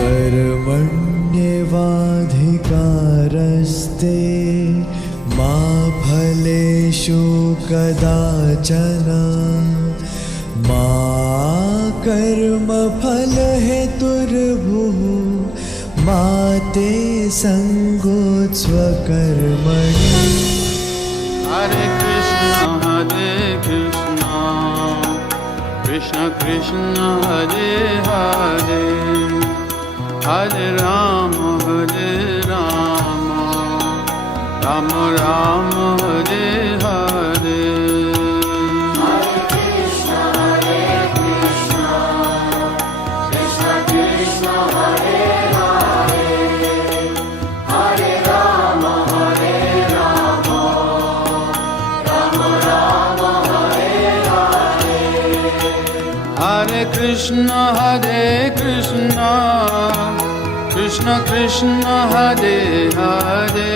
कर्मण्येवाधिकारस्ते मा फलेषु कदाचन मा कर्मफलहेतुर्भुः मा ते सङ्गोत्स्वकर्मणि। Hare Krishna Krishna Krishna Hare Hare Hare Rama Rama Rama Hare Hare. Hare Krishna Krishna Krishna Hare Hare Hare Rama Rama Rama Hare Hare. Hare Krishna Krishna Krishna Hare Hare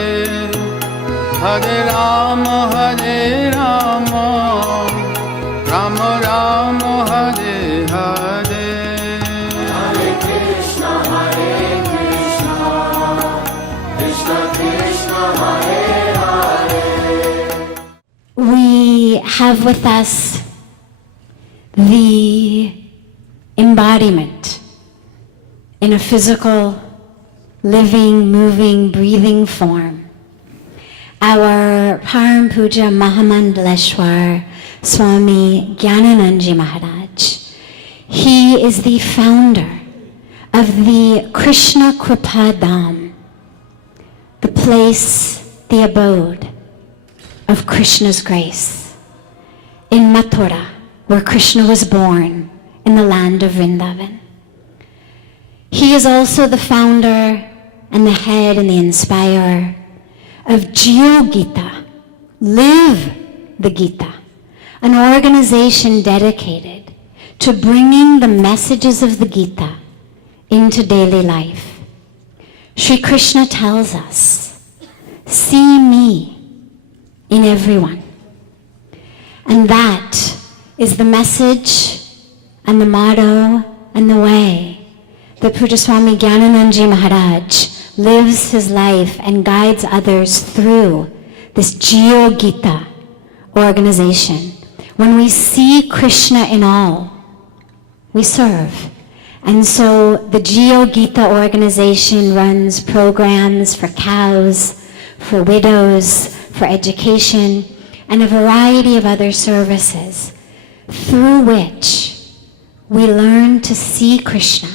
Hare Rama Rama Rama Hare Hare. Hare Krishna Krishna Krishna Hare Hare. We have with us the embodiment in a physical, living, moving, breathing form. Our Param Puja Mahamandaleshwar Swami Gyananandji Maharaj. He is the founder of the Krishna Kripa Dham, the place, the abode of Krishna's grace, in Mathura, where Krishna was born in the land of Vrindavan. He is also the founder and the head and the inspirer of Jio Gita, Live the Gita, an organization dedicated to bringing the messages of the Gita into daily life. Sri Krishna tells us, see me in everyone. And that is the message and the motto and the way that Puja Swami Gyananandji Maharaj lives his life and guides others through this Jio Gita organization. When we see Krishna in all, we serve. And so the Jio Gita organization runs programs for cows, for widows, for education, and a variety of other services through which we learn to see Krishna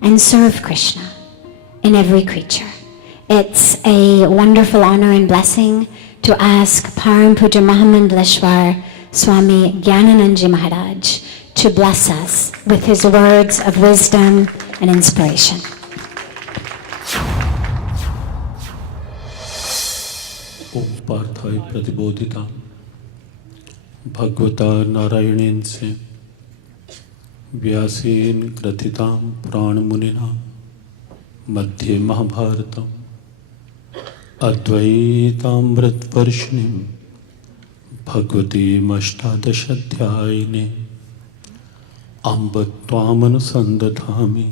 and serve Krishna in every creature. It's a wonderful honor and blessing to ask Param Puja Mahamandaleshwar Swami Gyananandji Maharaj to bless us with his words of wisdom and inspiration. ओम पार्थाय प्रतिबोधिता भगवता नारायणेन से व्यासेन ग्रथितां पुराणमुनिना मध्ये महाभारतम् अद्वैतामृतवर्षिणीं भगवतीमष्टादशाध्यायिने अम्ब त्वामनुसन्दधामि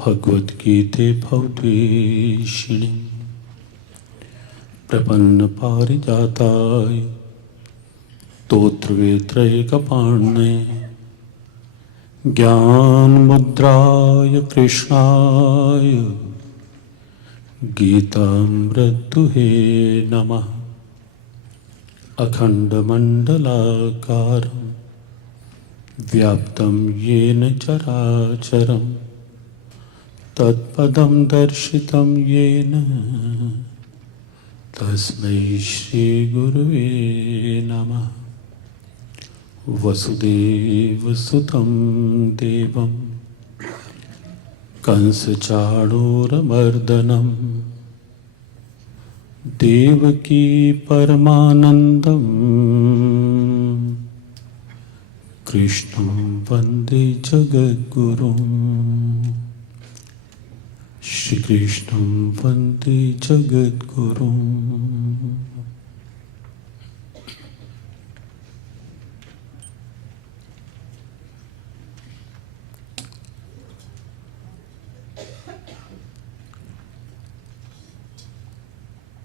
भगवद्गीते भवद्वेषिणीम् प्रपन्नपारिजाताय स्तोत्रवेत्रैकपाण्ये ज्ञानमुद्राय कृष्णाय गीतामृतदुहे नमः। अखण्डमण्डलाकारं व्याप्तं येन चराचरं तत्पदं दर्शितं येन तस्मै श्रीगुरुवे नमः। वसुदेवसुतं देवं कंसचाणूरमर्दनं देवकी परमानन्दं कृष्णं वन्दे जगद्गुरुम्। Shri Krishnam Vande Jagadgurum.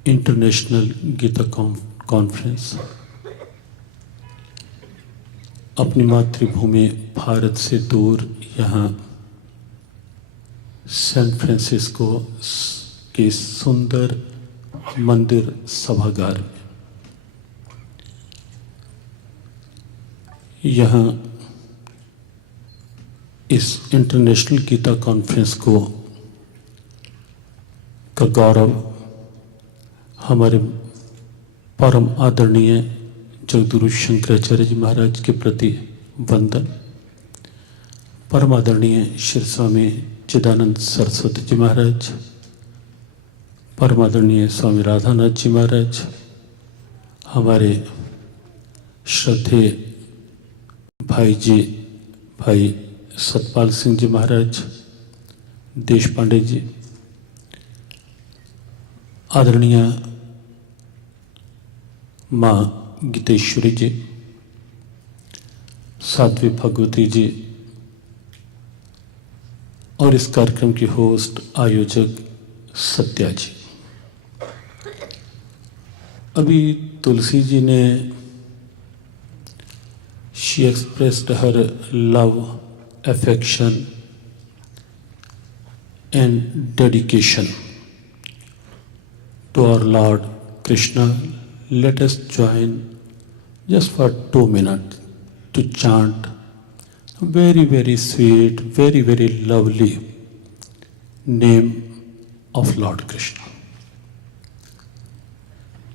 International Gita conference अपनी मातृभूमि भारत से दूर यहाँ सैन फ्रांसिस्को के सुंदर मंदिर सभागार में यहाँ इस इंटरनेशनल गीता कॉन्फ्रेंस को का गौरव हमारे परम आदरणीय जगद्गुरु शंकराचार्य जी महाराज के प्रति वंदन, परम आदरणीय श्री स्वामी चिदानंद सरस्वती जी महाराज, परम आदरणीय स्वामी राधानाथ जी महाराज, हमारे श्रद्धेय भाई सतपाल सिंह जी महाराज, देश पांडे जी, आदरणीय माँ गीतेश्वरी जी, साध्वी भगवती जी और इस कार्यक्रम की होस्ट आयोजक सत्या जी। अभी तुलसी जी ने she expressed her love, affection and dedication to our Lord Krishna. Let us join just for 2 minutes to chant a very, very sweet, very, very lovely name of Lord Krishna.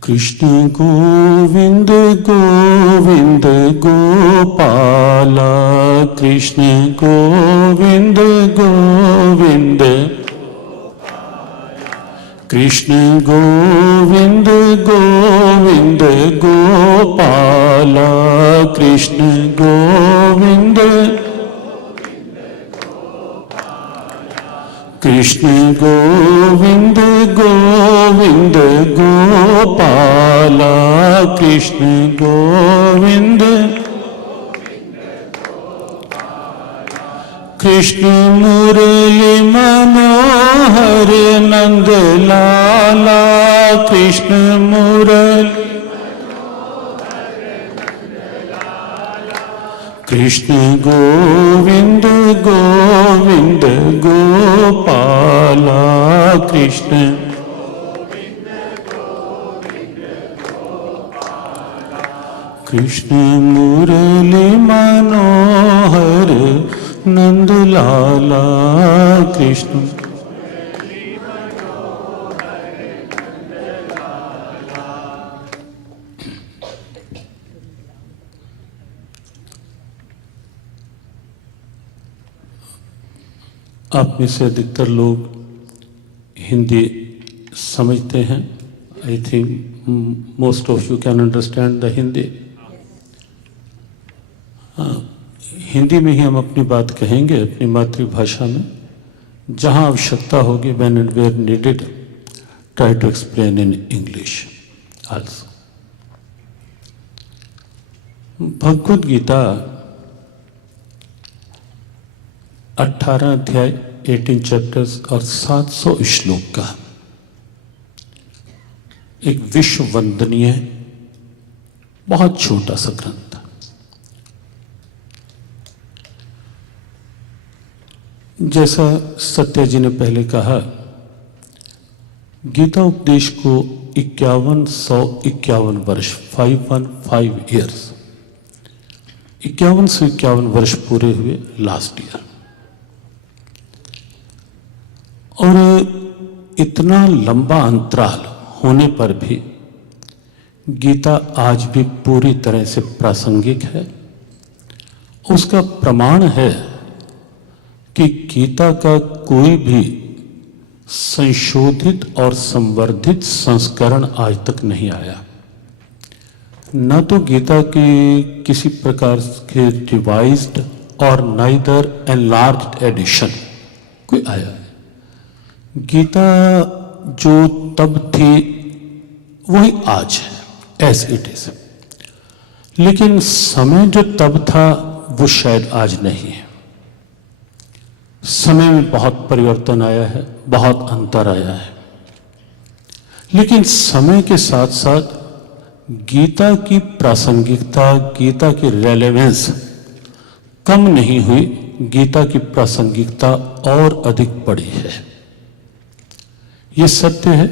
Krishna Govind Govind Gopala, Krishna Govind Govind, Krishna Govind Govind Gopala, Krishna Govind, Krishna Govind Govind Gopala, Krishna Govind, Krishna Murli Manohar Nand Lala, Krishna Murli, Krishna Govind Govind Gopala, Krishna Krishna Murli Manohar Nand Lala, Krishna आप में से अधिकतर लोग हिंदी समझते हैं। I think most of you can understand the Hindi. Hindi में ही हम अपनी बात कहेंगे, अपनी मातृभाषा में। जहां आवश्यकता होगी, when and where needed, try to explain in English also. Bhagavad Gita 18 अध्याय 18 चैप्टर्स और 700 श्लोक का एक विश्व वंदनीय बहुत छोटा सा ग्रंथ। जैसा सत्या जी ने पहले कहा, गीता उपदेश को 5151 वर्ष 515 ईयर्स 51 से 51 वर्ष पूरे हुए लास्ट ईयर। और इतना लंबा अंतराल होने पर भी गीता आज भी पूरी तरह से प्रासंगिक है। उसका प्रमाण है कि गीता का कोई भी संशोधित और संवर्धित संस्करण आज तक नहीं आया। न तो गीता के किसी प्रकार के रिवाइज्ड और नाइदर एनलार्ज्ड एडिशन कोई आया है। गीता जो तब थी वही आज है, एज इट इज। लेकिन समय जो तब था वो शायद आज नहीं है। समय में बहुत परिवर्तन आया है, बहुत अंतर आया है। लेकिन समय के साथ साथ गीता की प्रासंगिकता, गीता की रेलेवेंस कम नहीं हुई, गीता की प्रासंगिकता और अधिक बढ़ी है। ये सत्य है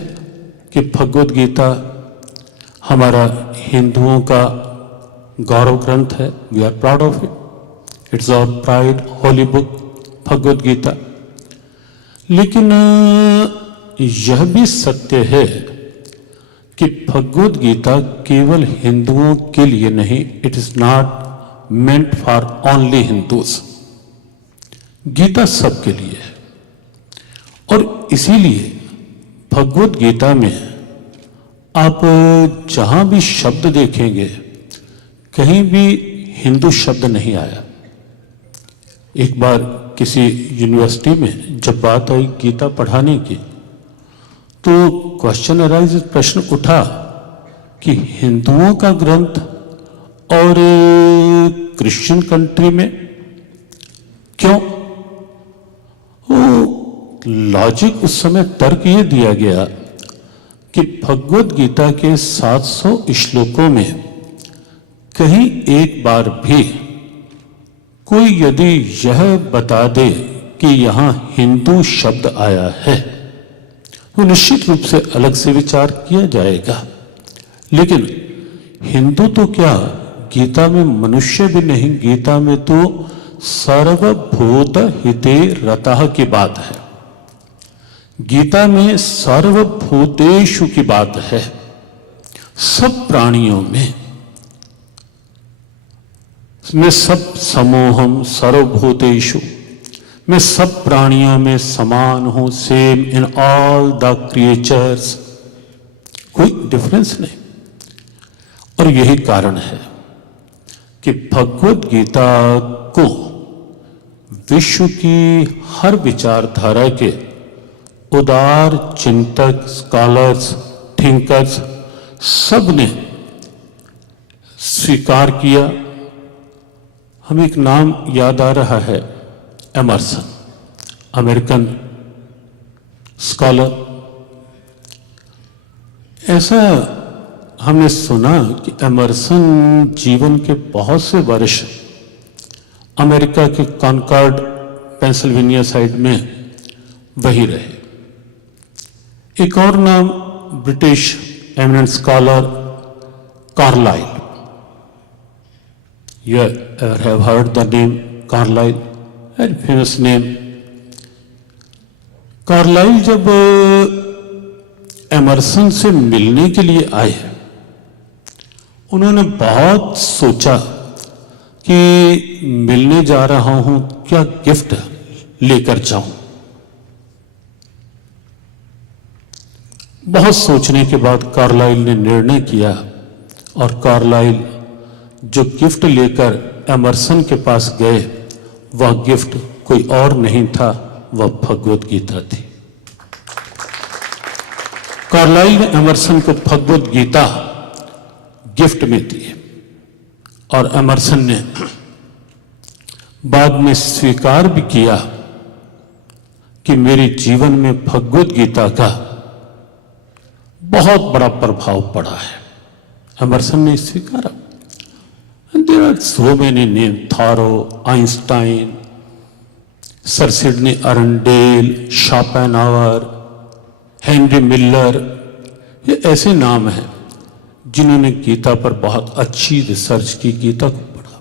कि भगवद गीता हमारा हिंदुओं का गौरव ग्रंथ है। We are proud of it. It's our pride, holy book Bhagavad Gita. लेकिन यह भी सत्य है कि भगवद गीता केवल हिंदुओं के लिए नहीं, it is not meant for only Hindus. Gita सबके लिए है और इसीलिए भगवद गीता में आप जहां भी शब्द देखेंगे कहीं भी हिंदू शब्द नहीं आया। एक बार किसी यूनिवर्सिटी में जब बात आई गीता पढ़ाने की, तो क्वेश्चन अराइज, प्रश्न उठा कि हिंदुओं का ग्रंथ और क्रिश्चियन कंट्री में क्यों? लॉजिक उस समय तर्क ये दिया गया कि भगवद गीता के 700 श्लोकों में कहीं एक बार भी कोई यदि यह बता दे कि यहां हिंदू शब्द आया है तो निश्चित रूप से अलग से विचार किया जाएगा। लेकिन हिंदू तो क्या, गीता में मनुष्य भी नहीं, गीता में तो सर्वभूत हिते रतः की बात है। गीता में सर्वभूतेषु की बात है, सब प्राणियों में सब समूहम सर्वभूतेषु, मैं सब प्राणियों में समान हूं, same in all the creatures, कोई डिफरेंस नहीं। और यही कारण है कि भगवद गीता को विश्व की हर विचारधारा के उदार चिंतक, स्कॉलर्स, थिंकर्स सब ने स्वीकार किया। हमें एक नाम याद आ रहा है, एमर्सन, अमेरिकन स्कॉलर। ऐसा हमने सुना कि एमर्सन जीवन के बहुत से वर्ष अमेरिका के कॉनकॉर्ड, पेंसिल्वेनिया साइड में वही रहे। एक और नाम, British eminent scholar Carlyle. You have heard the name Carlyle, very famous name. Carlyle जब एमर्सन से मिलने के लिए आए, उन्होंने बहुत सोचा कि मिलने जा रहा हूं, क्या गिफ्ट लेकर जाऊं। बहुत सोचने के बाद कार्लाइल ने निर्णय किया और कार्लाइल जो गिफ्ट लेकर एमर्सन के पास गए, वह गिफ्ट कोई और नहीं था, वह भगवद गीता थी। कार्लाइल ने एमर्सन को भगवद गीता गिफ्ट में दी और एमर्सन ने बाद में स्वीकार भी किया कि मेरे जीवन में भगवद गीता का बहुत बड़ा प्रभाव पड़ा है। एमर्सन ने स्वीकारा। There are so many names, Thoreau, Einstein, Sir Sidney Arundel, Schopenhauer, Henry Miller, ये ऐसे नाम हैं जिन्होंने गीता पर बहुत अच्छी रिसर्च की, गीता को पढ़ा।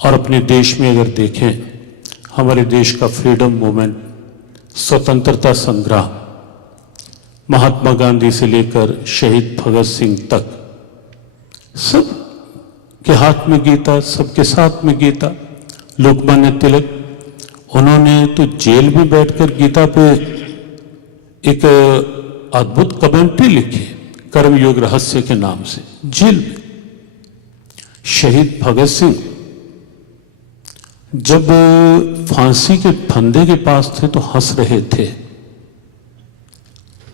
और अपने देश में अगर देखें, हमारे देश का फ्रीडम मूवमेंट, स्वतंत्रता संग्राम, महात्मा गांधी से लेकर शहीद भगत सिंह तक, सब के हाथ में गीता, सबके साथ में गीता। लोकमान्य तिलक, उन्होंने तो जेल में बैठकर गीता पे एक अद्भुत कमेंट्री लिखी, कर्मयोग रहस्य के नाम से, जेल में। शहीद भगत सिंह जब फांसी के फंदे के पास थे तो हंस रहे थे,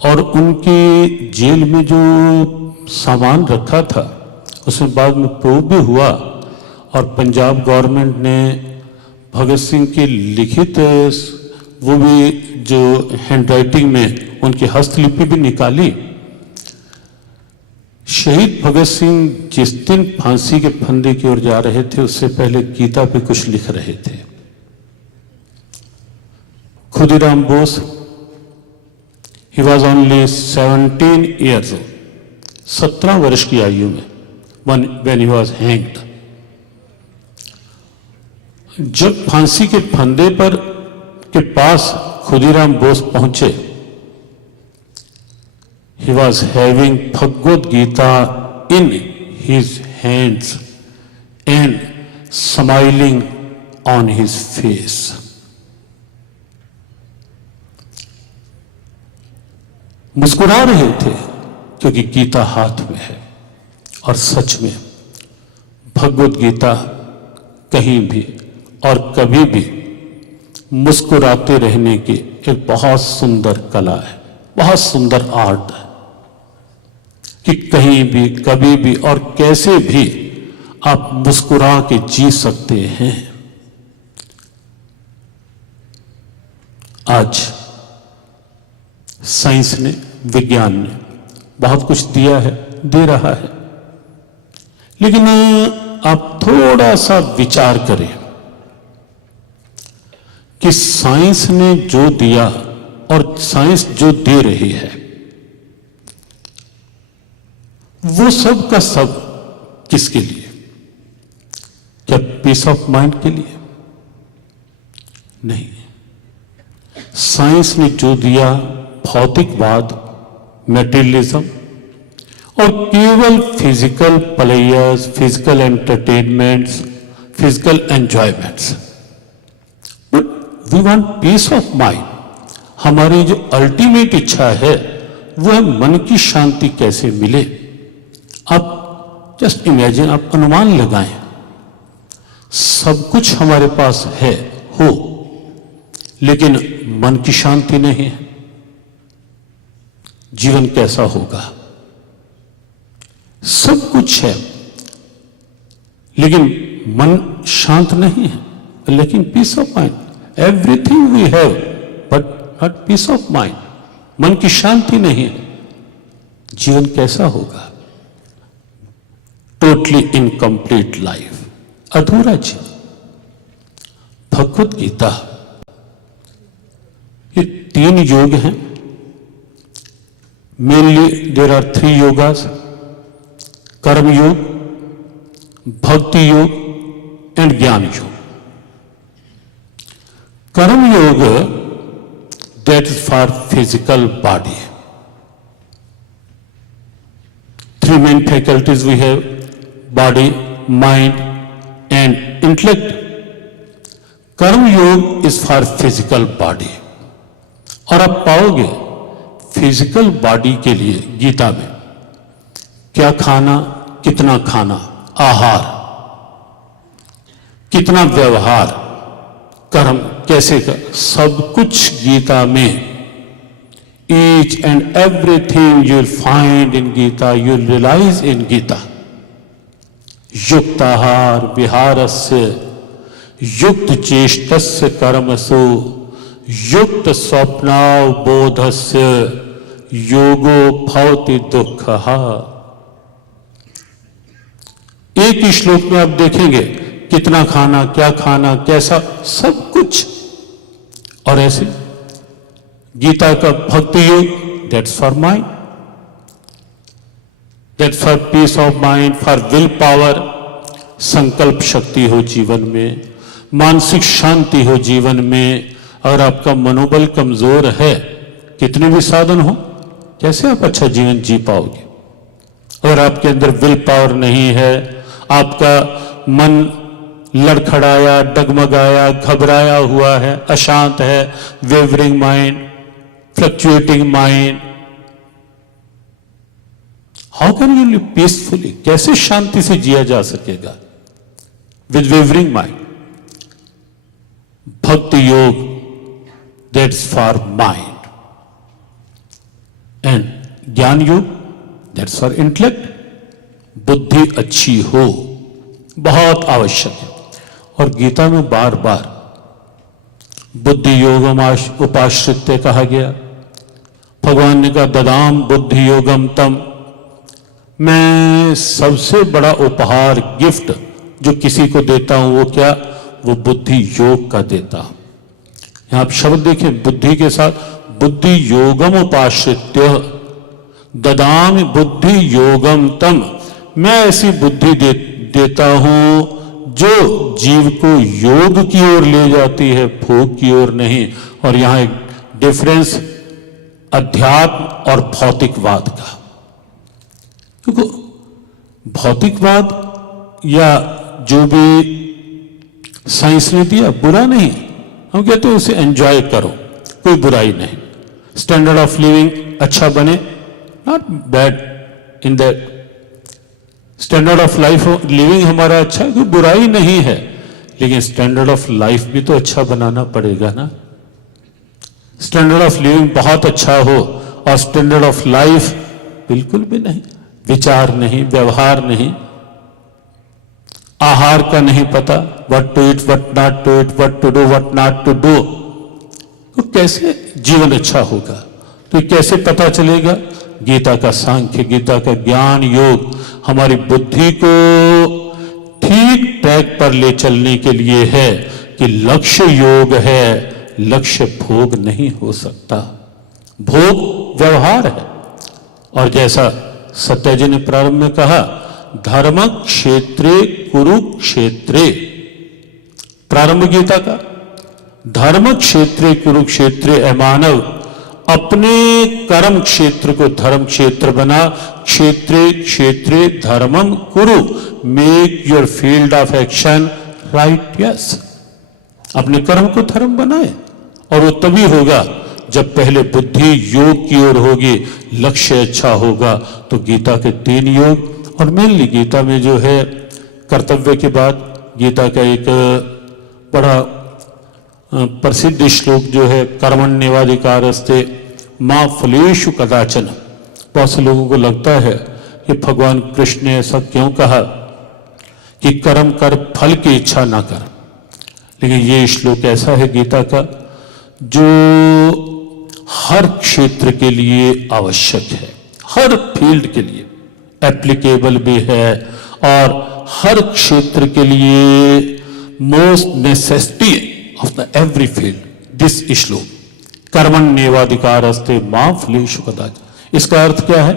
और उनके जेल में जो सामान रखा था उसमें बाद में प्रूव भी हुआ, और पंजाब गवर्नमेंट ने भगत सिंह की लिखित, वो भी जो हैंडराइटिंग में उनकी हस्तलिपि भी निकाली शहीद भगत सिंह जिस दिन फांसी के फंदे की ओर जा रहे थे उससे पहले गीता पे कुछ लिख रहे थे। Khudiram Bose, he was only 17 years old, 17 वर्ष की आयु में when he was hanged। जब फांसी के फंदे पर के पास खुदीराम बोस पहुंचे, he was having Bhagavad Gita in his hands and smiling on his face। मुस्कुरा रहे थे क्योंकि गीता हाथ में है। और सच में भगवत गीता कहीं भी और कभी भी मुस्कुराते रहने की एक बहुत सुंदर कला है, बहुत सुंदर आर्ट है कि कहीं भी कभी भी और कैसे भी आप मुस्कुरा के जी सकते हैं। आज साइंस ने, विज्ञान ने बहुत कुछ दिया है, दे रहा है, लेकिन आप थोड़ा सा विचार करें कि साइंस ने जो दिया और साइंस जो दे रही है वो सब का सब किसके लिए? क्या पीस ऑफ माइंड के लिए? नहीं। साइंस ने जो दिया, भौतिकवाद, मटेरियलिज्म और केवल physical players, physical entertainments, physical enjoyments, but we want peace of mind. हमारी जो अल्टीमेट इच्छा है वो है मन की शांति कैसे मिले। आप जस्ट इमेजिन, आप अनुमान लगाएं, सब कुछ हमारे पास है, हो, लेकिन मन की शांति नहीं है, जीवन कैसा होगा? सब कुछ है लेकिन मन शांत नहीं है, लेकिन peace of mind, everything we have but not peace of mind. मन की शांति नहीं है, जीवन कैसा होगा? टोटली इनकम्प्लीट लाइफ, अधूरा जीवन। भगवत गीता, ये 3 योग हैं। मेनली देयर आर 3 योगास: कर्म योग, भक्ति योग एंड ज्ञान Yoga. Karma Yoga, that is for physical body. 3 main faculties we have: body, mind and intellect. Karma Yoga is for physical body. और आप पाओगे फिजिकल बॉडी के लिए गीता में क्या खाना, कितना खाना, आहार, कितना व्यवहार, कर्म कैसे कर, सब कुछ गीता में। Each and everything you will find in Gita, you will realize in Gita. युक्ताहार विहारस्य, युक्त चेष्टस्य कर्मसु, युक्त स्वप्नावबोधस्य, योगो भवति दुःखः। एक ही श्लोक में आप देखेंगे कितना खाना, क्या खाना, कैसा, सब कुछ। और ऐसे गीता का भक्ति योग, that's for mind, that's for piece of mind, for will power, संकल्प शक्ति हो जीवन में, मानसिक शांति हो जीवन में। अगर आपका मनोबल कमजोर है, कितने भी साधन हो, कैसे आप अच्छा जीवन जी पाओगे? अगर आपके अंदर विल पावर नहीं है, आपका मन लड़खड़ाया, डगमगाया, घबराया हुआ है, अशांत है, wavering mind, fluctuating mind, how can you live peacefully? कैसे शांति से जिया जा सकेगा विद वेवरिंग माइंड? भक्ति योग, दैट्स फॉर माइंड, एंड ज्ञान योग, दैट्स फॉर इंटेलेक्ट। बुद्धि अच्छी हो, बहुत आवश्यक है। और गीता में बार बार बुद्धि योगम उपाश्रित्य कहा गया। भगवान ने कहा ददाम बुद्धि योगम तम, मैं सबसे बड़ा उपहार गिफ्ट जो किसी को देता हूं वो क्या, वो बुद्धि योग का देता हूं। यहां आप शब्द देखें, बुद्धि के साथ बुद्धि योगम उपाश्रित्य ददामि बुद्धि योगम तम। मैं ऐसी बुद्धि देता हूं जो जीव को योग की ओर ले जाती है, भोग की ओर नहीं। और यहां एक डिफरेंस अध्यात्म और भौतिकवाद का, क्योंकि भौतिकवाद या जो भी साइंस ने दिया बुरा नहीं, हम कहते हैं उसे एंजॉय करो, कोई बुराई नहीं। स्टैंडर्ड ऑफ लिविंग अच्छा बने, not bad in that. Standard of life living हमारा अच्छा है, कोई बुराई नहीं है, लेकिन स्टैंडर्ड ऑफ लाइफ भी तो अच्छा बनाना पड़ेगा ना। स्टैंडर्ड ऑफ लिविंग बहुत अच्छा हो और स्टैंडर्ड ऑफ लाइफ बिल्कुल भी नहीं, विचार नहीं, व्यवहार नहीं, आहार का नहीं पता, what to eat, what not to eat, what to do, what not to do, तो कैसे जीवन अच्छा होगा? तो ये कैसे पता चलेगा? गीता का सांख्य, गीता का ज्ञान योग हमारी बुद्धि को ठीक ट्रैक पर ले चलने के लिए है कि लक्ष्य योग है, लक्ष्य भोग नहीं हो सकता। भोग व्यवहार है। और जैसा सत्याजी ने प्रारंभ में कहा, धर्म क्षेत्रे कुरुक्षेत्रे, प्रारंभ गीता का, धर्म क्षेत्रे कुरुक्षेत्रे, ए मानव अपने कर्म क्षेत्र को धर्म क्षेत्र बना, क्षेत्रे क्षेत्रे धर्मम कुरु, make your field of action right yes. अपने कर्म को धर्म बनाए, और वो तभी होगा जब पहले बुद्धि योग की ओर होगी, लक्ष्य अच्छा होगा। तो गीता के 3 योग, और मेनली गीता में जो है कर्तव्य के बाद गीता का एक बड़ा प्रसिद्ध श्लोक जो है, कर्मण्येवाधिकारस्ते मा फलेषु कदाचन। बहुत से लोगों को लगता है कि भगवान कृष्ण ने ऐसा क्यों कहा कि कर्म कर फल की इच्छा ना कर, लेकिन ये श्लोक ऐसा है गीता का जो हर क्षेत्र के लिए आवश्यक है, हर फील्ड के लिए एप्लीकेबल भी है, और हर क्षेत्र के लिए most necessity of the every field this श्लोक, कर्मण्येवाधिकारस्ते मा फलेषु कदाचन। इसका अर्थ क्या है?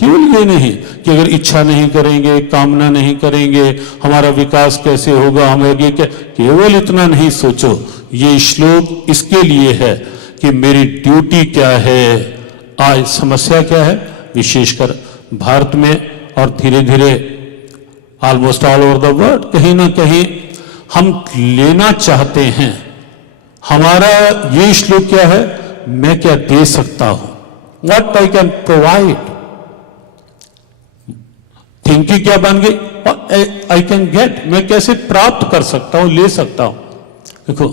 केवल ये नहीं कि अगर इच्छा नहीं करेंगे, कामना नहीं करेंगे, हमारा विकास कैसे होगा, हम आगे क्या, केवल इतना नहीं सोचो। ये श्लोक इसके लिए है कि मेरी ड्यूटी क्या है। आज समस्या क्या है, विशेषकर भारत में और धीरे धीरे almost all over the world, कहीं ना कहीं हम लेना चाहते हैं। हमारा ये श्लोक क्या है, मैं क्या दे सकता हूं, what I can provide. Thinking क्या बन गई, आई कैन गेट, मैं कैसे प्राप्त कर सकता हूं, ले सकता हूं। देखो,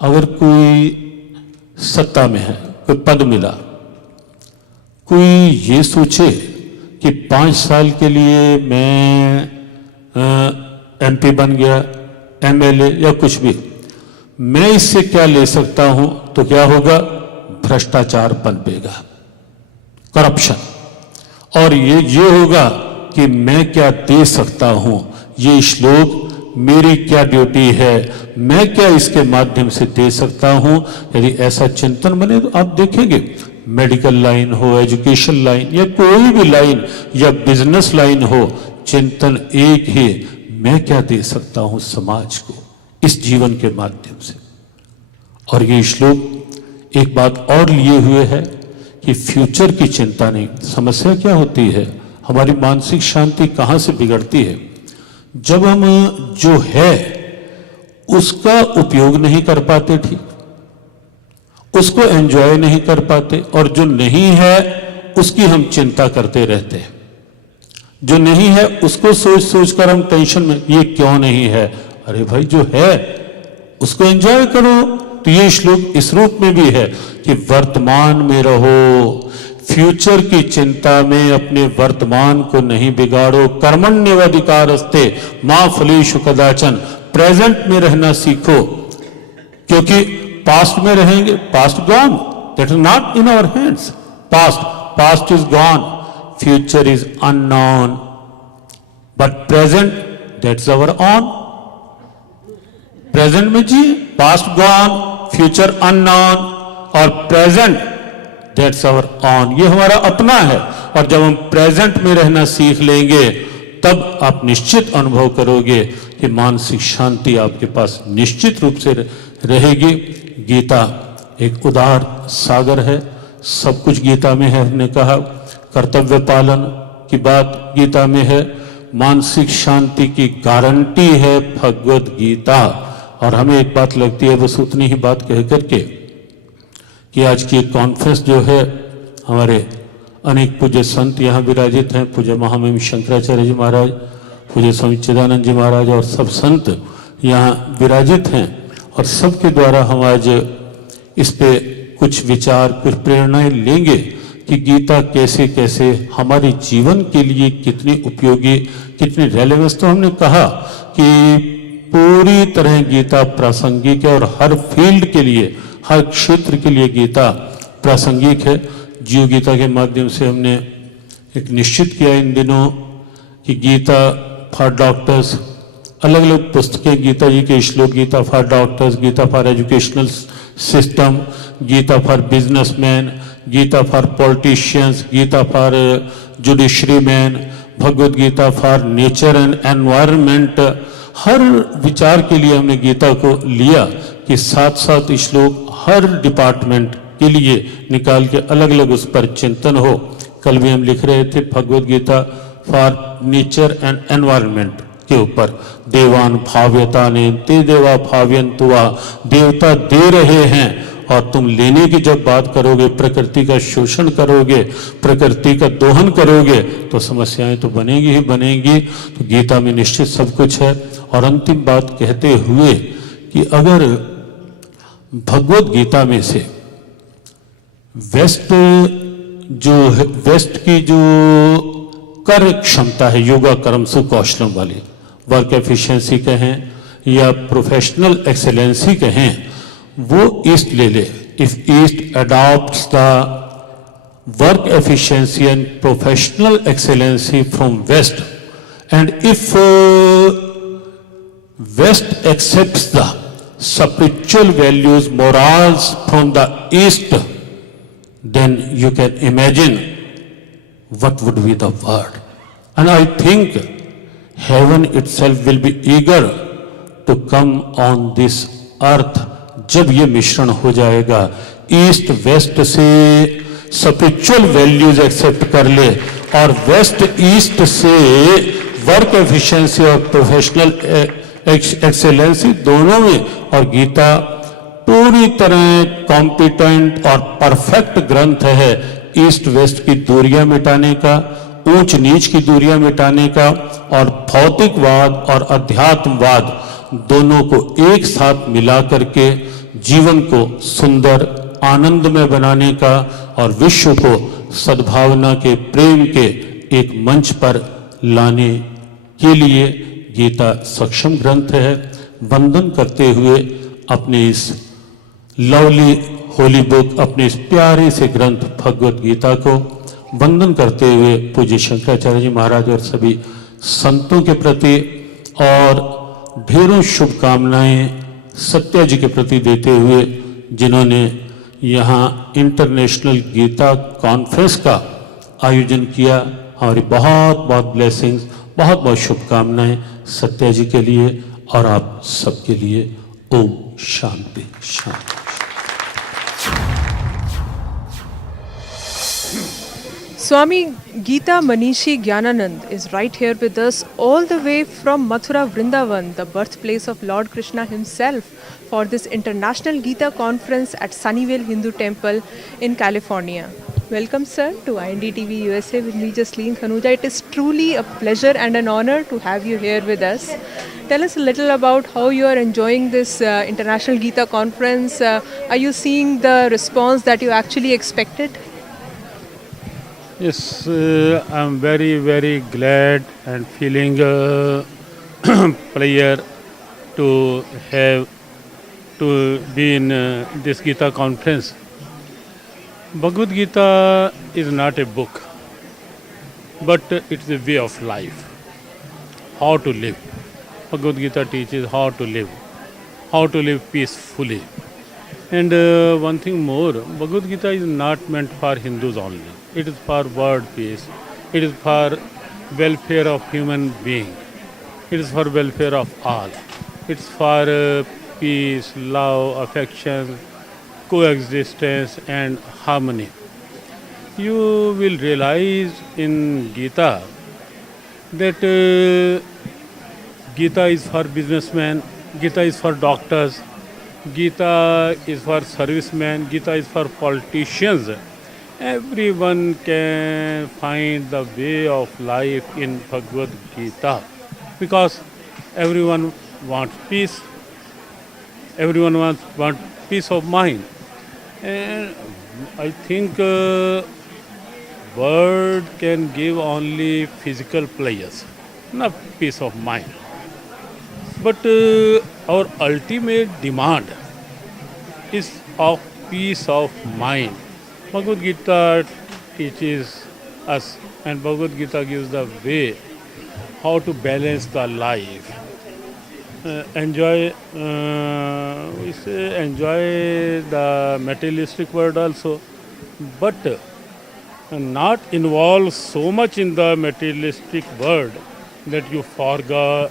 अगर कोई सत्ता में है, कोई पद मिला, कोई ये सोचे कि 5 साल के लिए मैं एमपी बन गया, एमएलए या कुछ भी, मैं इससे क्या ले सकता हूं, तो क्या होगा, भ्रष्टाचार पनपेगा, करप्शन। और ये होगा कि मैं क्या दे सकता हूं, ये श्लोक मेरी क्या ड्यूटी है, मैं क्या इसके माध्यम से दे सकता हूं। यदि ऐसा चिंतन बने तो आप देखेंगे मेडिकल लाइन हो, एजुकेशन लाइन या कोई भी लाइन या बिजनेस लाइन हो, चिंतन एक ही, मैं क्या दे सकता हूं समाज को इस जीवन के माध्यम से। और ये श्लोक एक बात और लिए हुए है कि फ्यूचर की चिंता नहीं। समस्या क्या होती है, हमारी मानसिक शांति कहां से बिगड़ती है, जब हम जो है उसका उपयोग नहीं कर पाते, ठीक, उसको एंजॉय नहीं कर पाते, और जो नहीं है उसकी हम चिंता करते रहते हैं। जो नहीं है उसको सोच सोच कर हम टेंशन में, ये क्यों नहीं है। अरे भाई, जो है उसको एंजॉय करो। तो ये श्लोक इस रूप में भी है कि वर्तमान में रहो, फ्यूचर की चिंता में अपने वर्तमान को नहीं बिगाड़ो। कर्मण्येवाधिकारस्ते मा फलेषु कदाचन, प्रेजेंट में रहना सीखो, क्योंकि पास्ट में रहेंगे, past gone, that is not in our hands, past is gone. future is unknown, but present, that's our on. Present में जी पास्ट गॉन, फ्यूचर अननोन और प्रेजेंट दैट्स आवर ऑन, ये हमारा अपना है। और जब हम प्रेजेंट में रहना सीख लेंगे तब आप निश्चित अनुभव करोगे कि मानसिक शांति आपके पास निश्चित रूप से रहेगी। गीता एक उदार सागर है, सब कुछ गीता में है। हमने कहा कर्तव्य पालन की बात गीता में है, मानसिक शांति की गारंटी है भगवत गीता। और हमें एक बात लगती है बस उतनी ही बात कह करके कि आज की कॉन्फ्रेंस जो है, हमारे अनेक पूज्य संत यहाँ विराजित हैं, पूज्य महामहिम शंकराचार्य जी महाराज, पूज्य स्वामी चिदानंद जी महाराज और सब संत यहाँ विराजित हैं। और सबके द्वारा हम आज इस पे कुछ विचार, कुछ प्रेरणाएं लेंगे कि गीता कैसे कैसे हमारे जीवन के लिए कितनी उपयोगी, कितनी रेलेवेंस। तो हमने कहा कि पूरी तरह गीता प्रासंगिक है और हर फील्ड के लिए, हर क्षेत्र के लिए गीता प्रासंगिक है। जीव गीता के माध्यम से हमने एक निश्चित किया इन दिनों कि गीता फॉर डॉक्टर्स, अलग अलग पुस्तकें, गीता जी के श्लोक, Gita for doctors, Gita for educational system, Gita for businessman, Gita for politicians, Gita for judiciary man, Bhagavad Gita for nature and environment. हर विचार के लिए हमने गीता को लिया कि 7-7 श्लोक हर डिपार्टमेंट के लिए निकाल के अलग अलग उस पर चिंतन हो। कल भी हम लिख रहे थे Bhagavad Gita for nature and environment के ऊपर, देवान भाव्यता ने ते देवा भाव्यंतुआ, देवता दे रहे हैं और तुम लेने की जब बात करोगे, प्रकृति का शोषण करोगे, प्रकृति का दोहन करोगे तो समस्याएं तो बनेगी ही बनेगी। तो गीता में निश्चित सब कुछ है। और अंतिम बात कहते हुए कि अगर भगवत गीता में से वेस्ट की जो कार्य क्षमता है, योगा कर्म सुकौशलम वाली, वर्क एफिशिएंसी कहें या प्रोफेशनल एक्सेलेंसी कहें, वो ईस्ट ले ले। If east adopts the work efficiency and professional excellency from west, and if west accepts the spiritual values, morals from the east, then you can imagine what would be the world. And I think heaven itself will be eager to come on this earth जब ये मिश्रण हो जाएगा, east west से spiritual values accept कर ले और west east से वर्क एफिशिएंसी और प्रोफेशनल एक्सेलेंसी दोनों में। और गीता पूरी तरह कॉम्पिटेंट और परफेक्ट ग्रंथ है ईस्ट वेस्ट की दूरियां मिटाने का, ऊंच नीच की दूरियां मिटाने का और भौतिकवाद और अध्यात्मवाद दोनों को एक साथ मिला करके जीवन को सुंदर आनंदमय बनाने का और विश्व को सद्भावना के, प्रेम के एक मंच पर लाने के लिए गीता सक्षम ग्रंथ है। वंदन करते हुए अपने इस लवली होली बुक, अपने इस प्यारे से ग्रंथ भगवत गीता को वंदन करते हुए पूज्य शंकराचार्य जी महाराज और सभी संतों के प्रति और ढेरों शुभकामनाएं सत्या जी के प्रति देते हुए, जिन्होंने यहाँ इंटरनेशनल गीता कॉन्फ्रेंस का आयोजन किया, हमारी बहुत बहुत ब्लेसिंग्स, बहुत बहुत शुभकामनाएं सत्या जी के लिए और आप सबके लिए। ओम शांति शांति। Swami Geeta Manishi Gyananand is right here with us all the way from Mathura Vrindavan, the birthplace of Lord Krishna himself, for this International Geeta Conference at Sunnyvale Hindu Temple in California. Welcome sir to INDTV USA with me Jasleen Khanuja. It is truly a pleasure and an honor to have you here with us. Tell us a little about how you are enjoying this International Geeta Conference. Are you seeing the response that you actually expected? Yes, I'm very, very glad and feeling pleasure to have to be in this Gita conference. Bhagavad Gita is not a book. but it's a way of life. How to live. Bhagavad Gita teaches how to live peacefully. And one thing more, Bhagavad Gita is not meant for Hindus only. It is for world peace. It is for welfare of human being. It is for welfare of all. It's for peace, love, affection, coexistence and harmony. You will realize in Gita that Gita is for businessmen, Gita is for doctors, Gita is for servicemen, Gita is for politicians. Everyone can find the way of life in Bhagavad Gita because everyone wants peace, everyone wants peace of mind. And I think word can give only physical pleasures, not peace of mind. But our ultimate demand is of peace of mind. Bhagavad Gita teaches us, and Bhagavad Gita gives the way how to balance the life. Enjoy the materialistic world also, but not involve so much in the materialistic world that you forget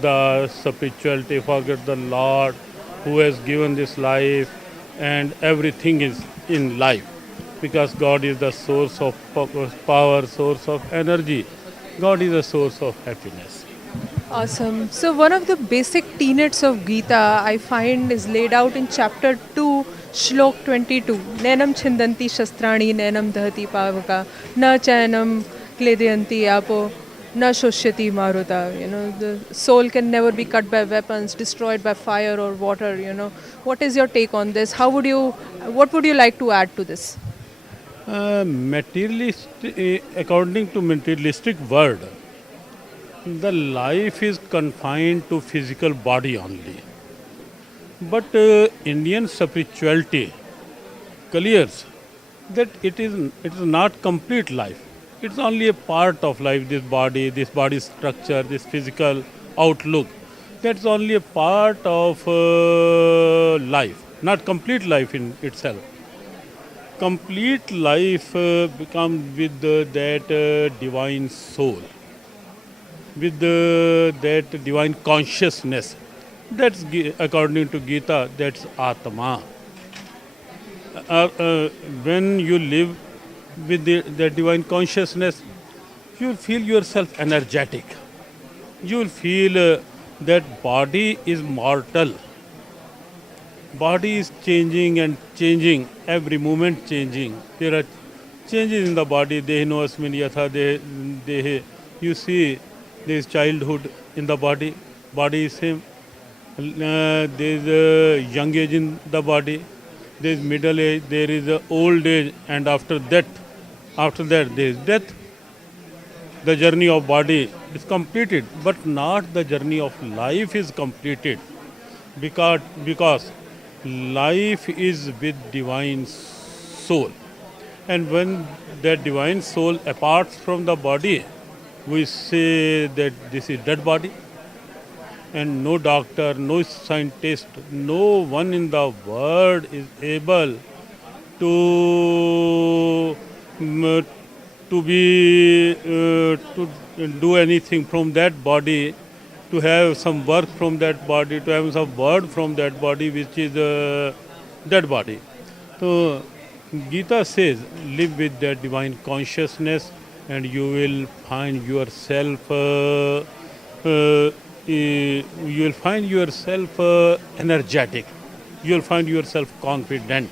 the spirituality, forget the Lord who has given this life and everything is in life. Because God is the source of power, source of energy. God is the source of happiness. Awesome. So one of the basic tenets of Gita I find is laid out in chapter 2, Shlok 22. Nenam chindanti shastrani, nenam dahati pavaka, na chayanam kledayanti apo, na shoshyati maruta. You know, the soul can never be cut by weapons, destroyed by fire or water. You know, what is your take on this? What would you like to add to this? According to materialistic world, the life is confined to physical body only. But Indian spirituality clears that it is not complete life. It's only a part of life, this body structure, this physical outlook. That's only a part of life, not complete life in itself. Complete life becomes with that divine soul, with that divine consciousness. That's according to Gita, that's Atma. When you live with the divine consciousness, you will feel yourself energetic. You will feel that body is mortal. Body is changing and changing, every moment changing. There are changes in the body. Dehino asmin yatha dehe. You see, there is childhood in the body. Body is same. There is a young age in the body. There is middle age. There is a old age, and after that there is death. The journey of body is completed, but not the journey of life is completed, because life is with divine soul. And when that divine soul aparts from the body, we say that this is dead body. And no doctor, no scientist, no one in the world is able to do anything from that body, to have some work from that body, to have some word from that body, which is a dead body. So Gita says, live with that divine consciousness, and you will find yourself energetic. You will find yourself confident,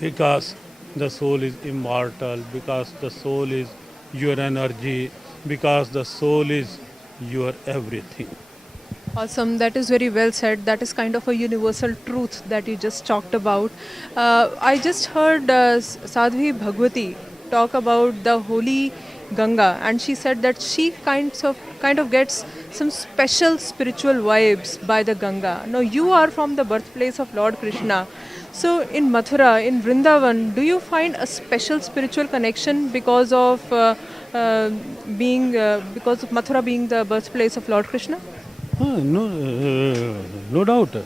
because the soul is immortal, because the soul is your energy, because the soul is your everything. Awesome. That is very well said. That is kind of a universal truth that you just talked about. I just heard Sadhvi Bhagwati talk about the holy Ganga, and she said that she kind of gets some special spiritual vibes by the Ganga. Now you are from the birthplace of Lord Krishna. So in Mathura, in Vrindavan, do you find a special spiritual connection because of because of Mathura being the birthplace of Lord Krishna? No doubt.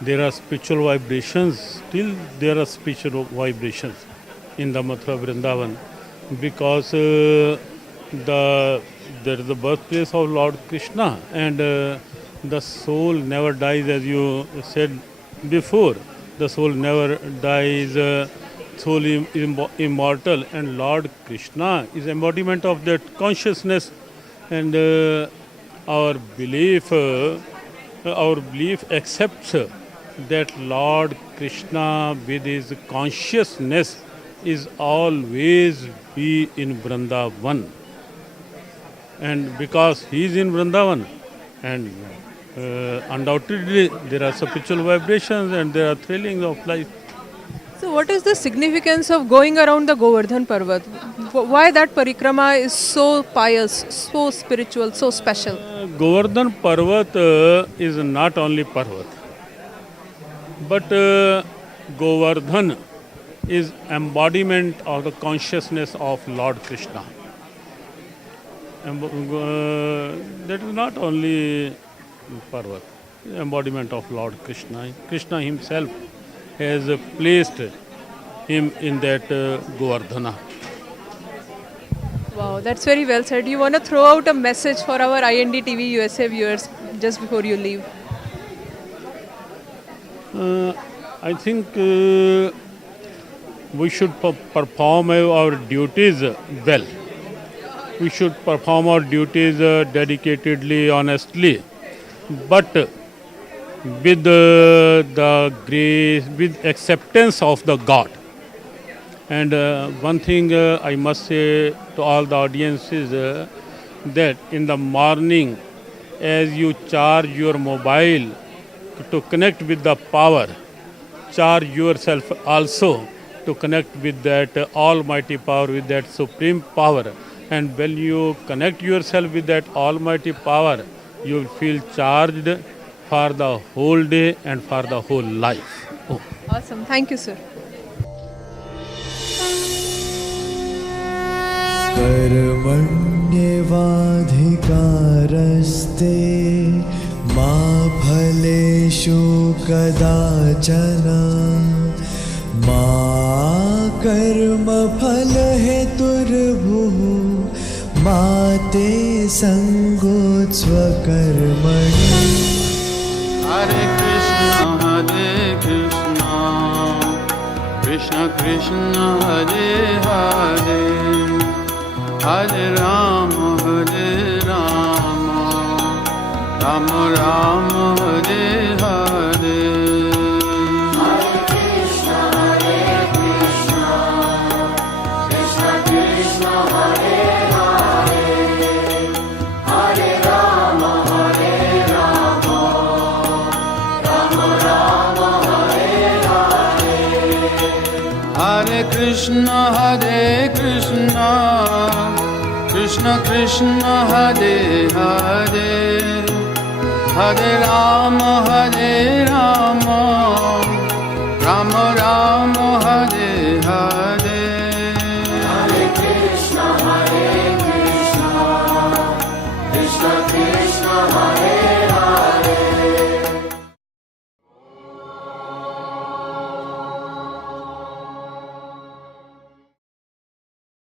There are spiritual vibrations, still there are spiritual vibrations in the Mathura Vrindavan because there is the birthplace of Lord Krishna and the soul never dies, as you said before. The soul never dies, soul is immortal, and Lord Krishna is embodiment of that consciousness. And our belief accepts that Lord Krishna with his consciousness is always be in Vrindavan. And because he is in Vrindavan, and undoubtedly there are spiritual vibrations and there are thrillings of life. So what is the significance of going around the Govardhan Parvat? Why that parikrama is so pious, so spiritual, so special? Govardhan Parvat is not only Parvat, but Govardhan is embodiment of the consciousness of Lord Krishna. That is not only Parvat, embodiment of Lord Krishna. Krishna himself has placed him in that Govardhana. Wow, that's very well said. You want to throw out a message for our IND TV USA viewers just before you leave? I think we should perform our duties well. We should perform our duties dedicatedly, honestly, but with the grace, with acceptance of the God. And one thing I must say to all the audience is that in the morning, as you charge your mobile to connect with the power, charge yourself also to connect with that almighty power, with that supreme power. And when you connect yourself with that almighty power, you will feel charged for the whole day and for the whole life. Oh. Awesome. Thank you, sir. कर्मण्येवाधिकारस्ते मा फलेषु कदाचन मा कर्मफलहेतुर्भुः मा ते सङ्गोत्स्वकर्मणि. Hare Krishna, Krishna Krishna, Hare Hare, Hare Rama, Rama Rama, Hare Hare. Hare Krishna, Krishna Krishna, Hare Hare, Hare Rama, Rama Rama, Hare Hare. Hare Krishna, Krishna Krishna, Hare Hare, Hare Rama,